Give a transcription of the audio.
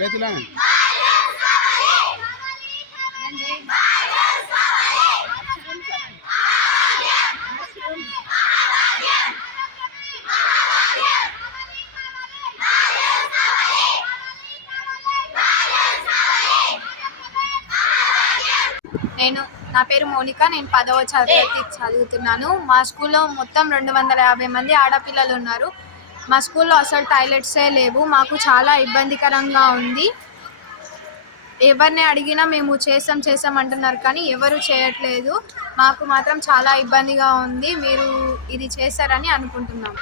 చేతిలో నేను నా పేరు మౌనిక నేను పదవ తరగతి చదువుతున్నాను. మా స్కూల్లో మొత్తం రెండు వందల యాభై మంది ఆడపిల్లలు ఉన్నారు. మా స్కూల్లో అసలు టాయిలెట్సే లేవు. మాకు చాలా ఇబ్బందికరంగా ఉంది. ఎవరిని అడిగినా మేము చేసాం చేసాం అంటున్నారు కానీ ఎవరు చేయట్లేదు. మాకు మాత్రం చాలా ఇబ్బందిగా ఉంది. మీరు ఇది చేశారని అనుకుంటున్నాం.